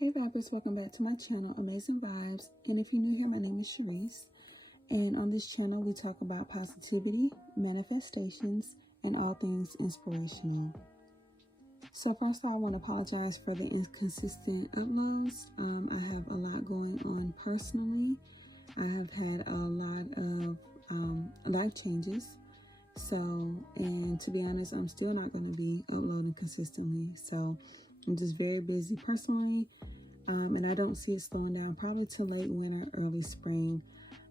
Hey Vibers, welcome back to my channel, Amazing Vibes. And if you're new here, my name is Sharice. And on this channel, we talk about positivity, manifestations, and all things inspirational. So first of all, I want to apologize for the inconsistent uploads. I have a lot going on personally. I have had a lot of life changes. And to be honest, I'm still not going to be uploading consistently. So I'm just very busy personally, and I don't see it slowing down probably till late winter, early spring.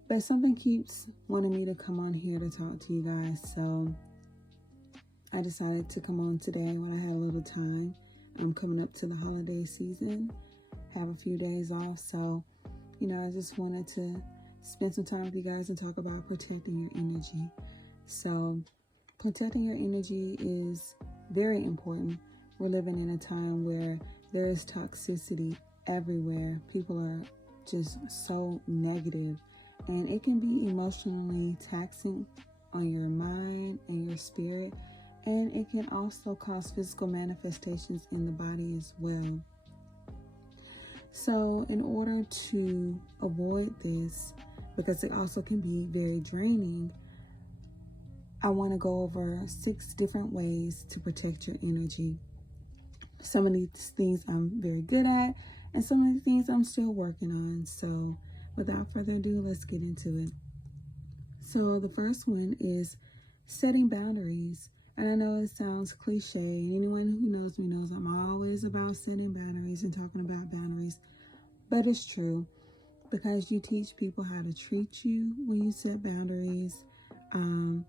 But something keeps wanting me to come on here to talk to you guys, so I decided to come on today when I had a little time. I'm coming up to the holiday season, have a few days off, so I just wanted to spend some time with you guys and talk about protecting your energy. So protecting your energy is very important. We're living in a time where there is toxicity everywhere. People are just so negative, and it can be emotionally taxing on your mind and your spirit, and it can also cause physical manifestations in the body as well. So in order to avoid this, because it also can be very draining, I want to go over 6 different ways to protect your energy. Some of these things I'm very good at, and some of the things I'm still working on. So without further ado, let's get into it. So the first one is setting boundaries. And I know it sounds cliche. Anyone who knows me knows I'm always about setting boundaries and talking about boundaries. But it's true, because you teach people how to treat you when you set boundaries. And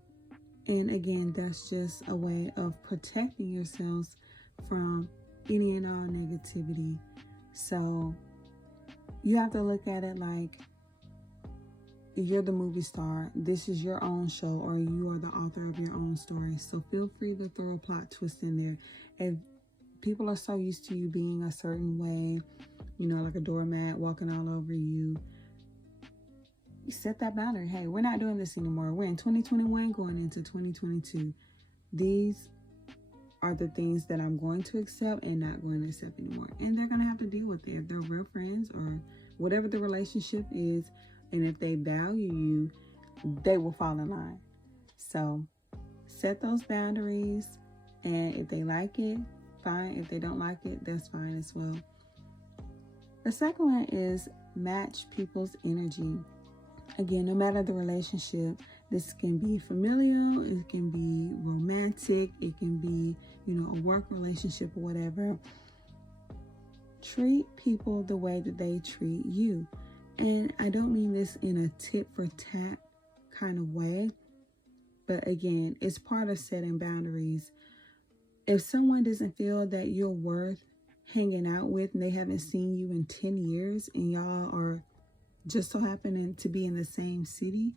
again, that's just a way of protecting yourselves from any and all negativity. So you have to look at it like you're the movie star. This is your own show, or you are the author of your own story. So feel free to throw a plot twist in there. If people are so used to you being a certain way, like a doormat walking all over you, set that boundary. Hey, we're not doing this anymore. We're in 2021 going into 2022. These are the things that I'm going to accept and not going to accept anymore. And they're going to have to deal with it if they're real friends or whatever the relationship is. And if they value you, they will fall in line. So set those boundaries. And if they like it, fine. If they don't like it, that's fine as well. The second one is match people's energy. Again, no matter the relationship, this can be familial, it can be romantic, it can be, a work relationship or whatever. Treat people the way that they treat you. And I don't mean this in a tit for tat kind of way, but again, it's part of setting boundaries. If someone doesn't feel that you're worth hanging out with and they haven't seen you in 10 years and y'all are just so happening to be in the same city,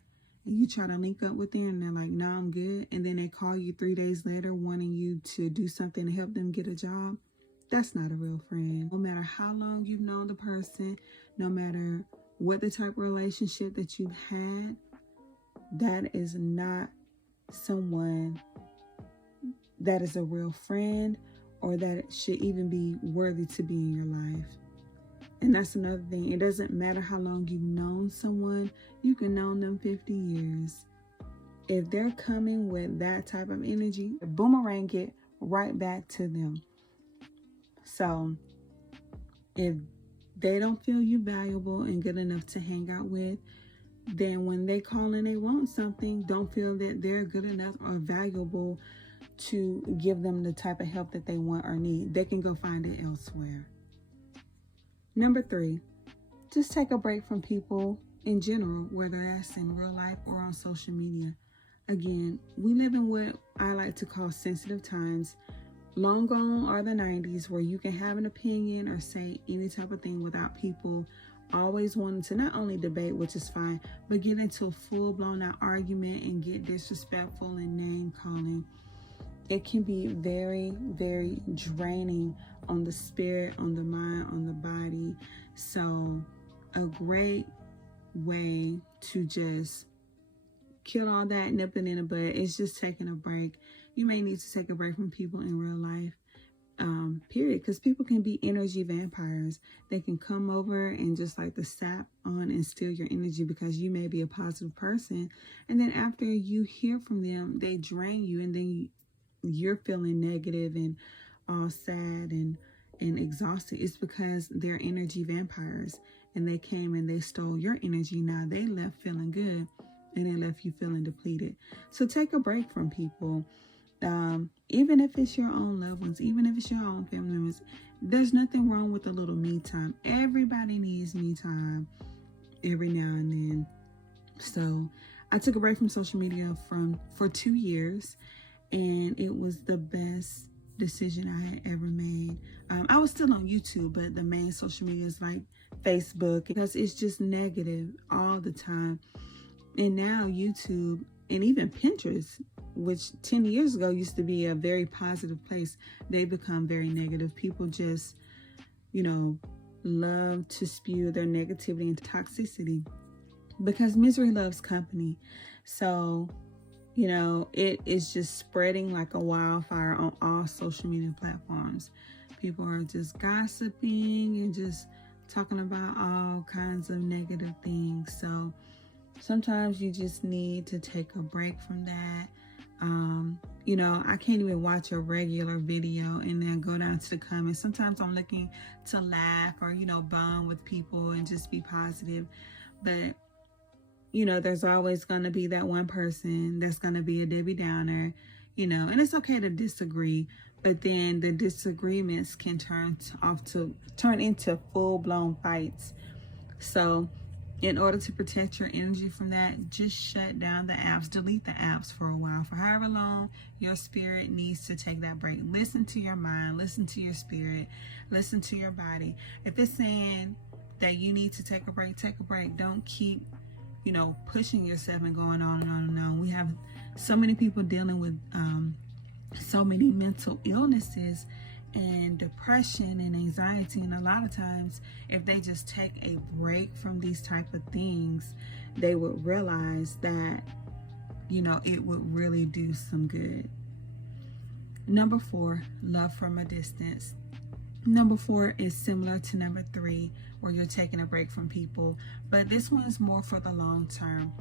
and you try to link up with them and they're like, no, I'm good. And then they call you 3 days later wanting you to do something to help them get a job. That's not a real friend. No matter how long you've known the person, no matter what the type of relationship that you've had, that is not someone that is a real friend or that should even be worthy to be in your life. And that's another thing. It doesn't matter how long you've known someone. You can know them 50 years. If they're coming with that type of energy, boomerang it right back to them. So if they don't feel you valuable and good enough to hang out with, then when they call and they want something, don't feel that they're good enough or valuable to give them the type of help that they want or need. They can go find it elsewhere. Number 3, just take a break from people in general, whether that's in real life or on social media. Again, we live in what I like to call sensitive times. Long gone are the 90s where you can have an opinion or say any type of thing without people always wanting to not only debate, which is fine, but get into a full-blown out argument and get disrespectful and name-calling. It can be very, very draining on the spirit, on the mind, on the body. So a great way to just kill all that, nip it in the bud, is just taking a break. You may need to take a break from people in real life. period. Because people can be energy vampires. They can come over and just like the sap on and steal your energy because you may be a positive person. And then after you hear from them, they drain you, and then you're feeling negative and all sad and exhausted. It's because they're energy vampires, and they came and they stole your energy. Now they left feeling good, and they left you feeling depleted. So take a break from people. Even if it's your own loved ones, even if it's your own family members, there's nothing wrong with a little me time. Everybody needs me time every now and then. So I took a break from social media for 2 years, and it was the best decision I had ever made. I was still on YouTube, but the main social media is like Facebook, because it's just negative all the time. And now YouTube and even Pinterest, which 10 years ago used to be a very positive place, they become very negative. People just, love to spew their negativity and toxicity because misery loves company. So, it is just spreading like a wildfire on all social media platforms. People are just gossiping and just talking about all kinds of negative things. So sometimes you just need to take a break from that. I can't even watch a regular video and then go down to the comments. Sometimes I'm looking to laugh or, bond with people and just be positive. But, there's always going to be that one person that's going to be a Debbie Downer, and it's okay to disagree. But then the disagreements can turn into full-blown fights. So in order to protect your energy from that, just shut down the apps, delete the apps for a while, for however long your spirit needs to take that break. Listen to your mind, listen to your spirit, listen to your body. If it's saying that you need to take a break, take a break. Don't keep, pushing yourself and going on and on and on. We have so many people dealing with so many mental illnesses and depression and anxiety, and a lot of times if they just take a break from these type of things, they would realize that it would really do some good. Number 4, love from a distance. Number 4 is similar to number 3, where you're taking a break from people, but this one is more for the long term.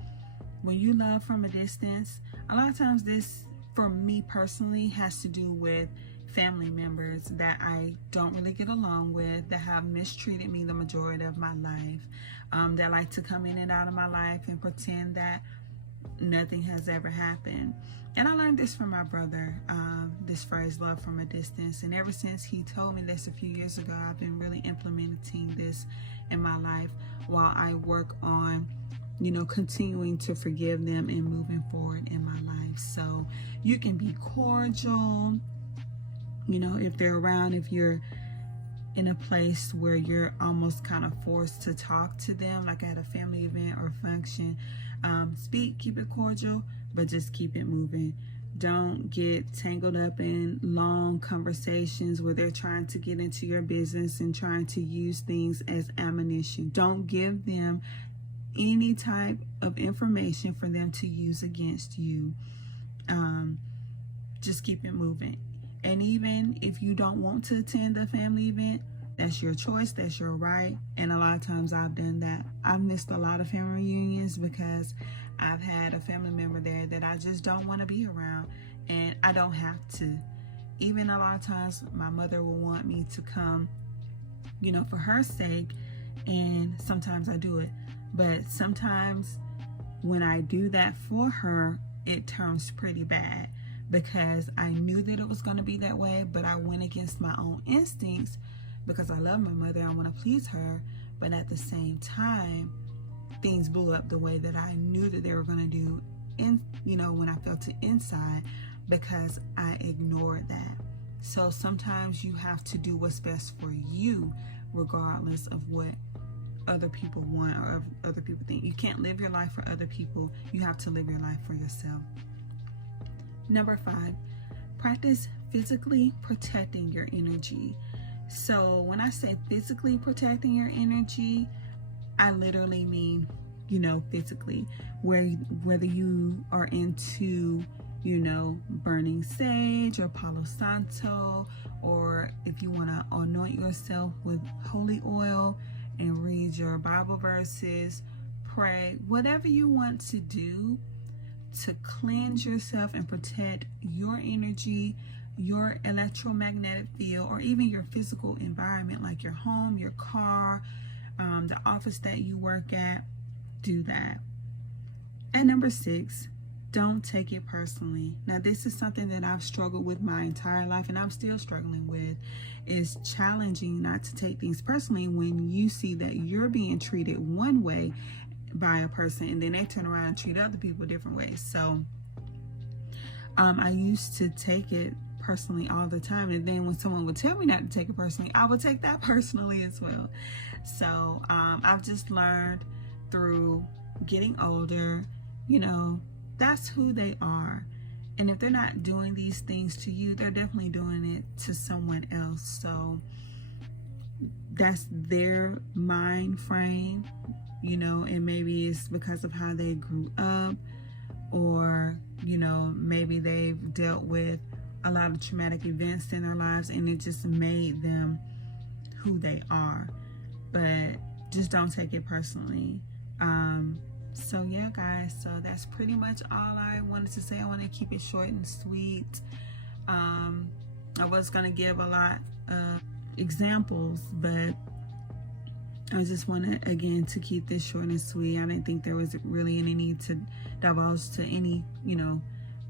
When you love from a distance, a lot of times this, for me personally, has to do with family members that I don't really get along with, that have mistreated me the majority of my life, that like to come in and out of my life and pretend that nothing has ever happened. And I learned this from my brother, this phrase, love from a distance. And ever since he told me this a few years ago, I've been really implementing this in my life while I work on continuing to forgive them and moving forward in my life. So you can be cordial, if they're around, if you're in a place where you're almost kind of forced to talk to them, like at a family event or function, keep it cordial, but just keep it moving. Don't get tangled up in long conversations where they're trying to get into your business and trying to use things as ammunition. Don't give them any type of information for them to use against you. Just keep it moving. And even if you don't want to attend the family event, that's your choice, that's your right. And a lot of times I've done that. I've missed a lot of family reunions because I've had a family member there that I just don't want to be around, and I don't have to. Even a lot of times my mother will want me to come, for her sake, and sometimes I do it. But sometimes when I do that for her, it turns pretty bad because I knew that it was going to be that way, but I went against my own instincts because I love my mother. I want to please her. But at the same time, things blew up the way that I knew that they were going to do when I felt it inside, because I ignored that. So sometimes you have to do what's best for you, regardless of what other people want or other people think. You can't live your life for other people. You have to live your life for yourself. Number 5, practice physically protecting your energy. So when I say physically protecting your energy, I literally mean, physically, whether you are into burning sage or Palo Santo, or if you want to anoint yourself with holy oil and read your Bible verses, pray, whatever you want to do to cleanse yourself and protect your energy, your electromagnetic field, or even your physical environment, like your home, your car, the office that you work at. Do that. And number 6, don't take it personally. Now, this is something that I've struggled with my entire life, and I'm still struggling with. It's challenging not to take things personally when you see that you're being treated one way by a person, and then they turn around and treat other people different ways. So I used to take it personally all the time, and then when someone would tell me not to take it personally, I would take that personally as well. So I've just learned through getting older, that's who they are. And if they're not doing these things to you, they're definitely doing it to someone else. So that's their mind frame, and maybe it's because of how they grew up, or, maybe they've dealt with a lot of traumatic events in their lives, and it just made them who they are. But just don't take it personally. So yeah, guys, so that's pretty much all I wanted to say. I want to keep it short and sweet. I was going to give a lot of examples, but I just wanted, again, to keep this short and sweet. I didn't think there was really any need to divulge to any,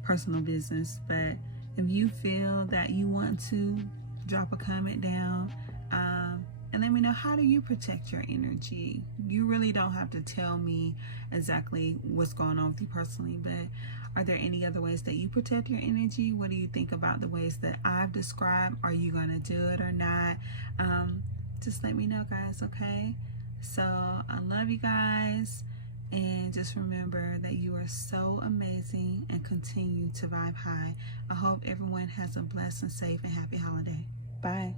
personal business. But if you feel that you want to, drop a comment down. And let me know, how do you protect your energy? You really don't have to tell me exactly what's going on with you personally, but are there any other ways that you protect your energy? What do you think about the ways that I've described? Are you going to do it or not? Just let me know, guys, okay? So I love you guys. And just remember that you are so amazing, and continue to vibe high. I hope everyone has a blessed and safe and happy holiday. Bye.